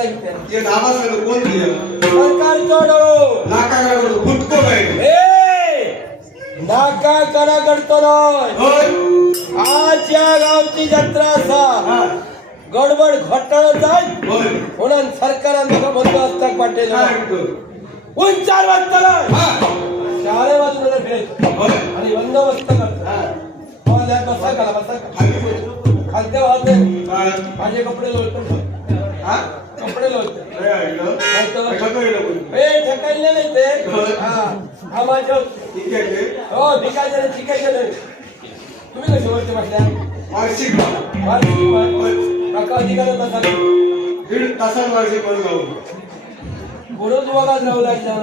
नाही त्या. ते नावा सांग कोण दिलं सरकार चढो नाका करतो फुटको काय नाका करा करतो होय आज या गावची जत्रा असा हा गडबड घोटाळा जाय होय म्हणून सरकारान म्हाका बंदोबस्ताक पाठयलो काय करतो उंचार वाजतलो हा चारे बाजूला फिरायचं होय आणि बंदोबस्त करतो हा बसा करा बसा खाली बोल खालत्या वाजते काय माझे कपडे लोळतो हा कपडे लोळते काय ऐकलं काय बोल ए ठकायले नाही ते हा माझ्या ठीक आहे ते हो भिकायचे नाही शिकायचे नाही तुम्ही कसे वरती बसल्या वार्षिक काका अधिकार नसा दीड तासात वार्षिक बंद गाव बोलत बघा राहू लागला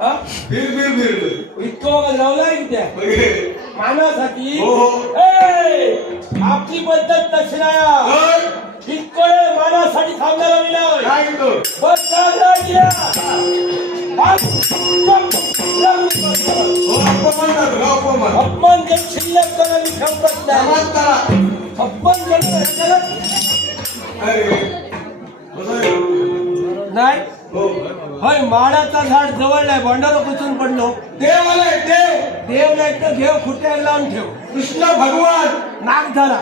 हा फिर फिर फिर इतकं बघा राहू लाग त्या बघे मानासाठी हो हो आपली पद्धत तशी नाही इतकं मानासाठी थांबणारा मी नाही काय करतो बस हो अपमान करतो अपमान अपमान जर शिल्लक करा मी संपत नाही समाज करा अपमान जर अरे बसाय नाही हो होय माडाचा झाड जवळ नाही भांडारा कुचून पडलो देव आलाय देव देव नाही तर देव खुट्यावर लावून ठेव कृष्ण भगवान नाक धरा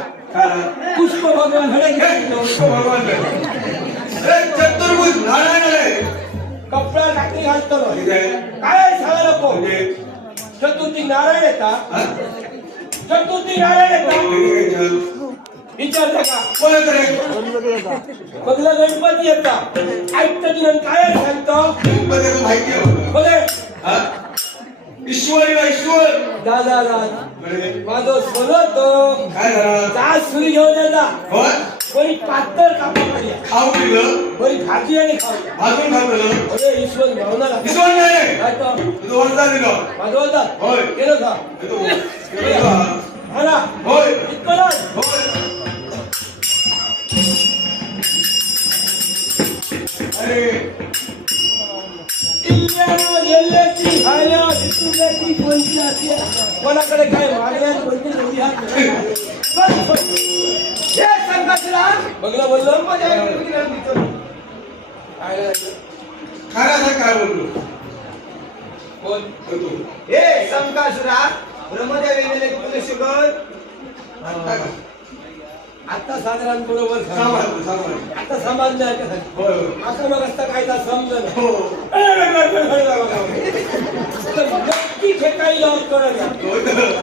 पुष्प भगवान कृष्ण भगवान चतुर्भुज नारायण रे कपडा टाकली घालतो ठीक आहे काय सांगा नको म्हणजे चतुर्थी नारायण येतात चतुर्थी नारायण येतात विचारता का बोलत रे बघला गणपती येतात ऐकतं की काय सांगतो गणपतीला माहिती आहे बोले हा ईश्वरी ईश्वर दादा माझं सोलतो काय झालं जा सुरी घेऊन येता होय कोणी पातळ कापा पाहिजे खाऊ दिलं कोणी भाजी आणि खाऊ भाजून खाल्लं अरे ईश्वर भावना ईश्वर नाही काय तो तुझं वंदा दिलं माझं होता होय केलं का हा ना होय इतकं नाही होय अरे कोणाकडे काय मागण्या बघलं बोललो खरा काय बोललो बोल हे संकासुरा ब्रह्मदेव येणे तुला शिकवत आता साधारण बरोबर सामान आता समजलं आहे का होय आता मग असता कायदा समजलं हो नक्की ठेकाई लावून करा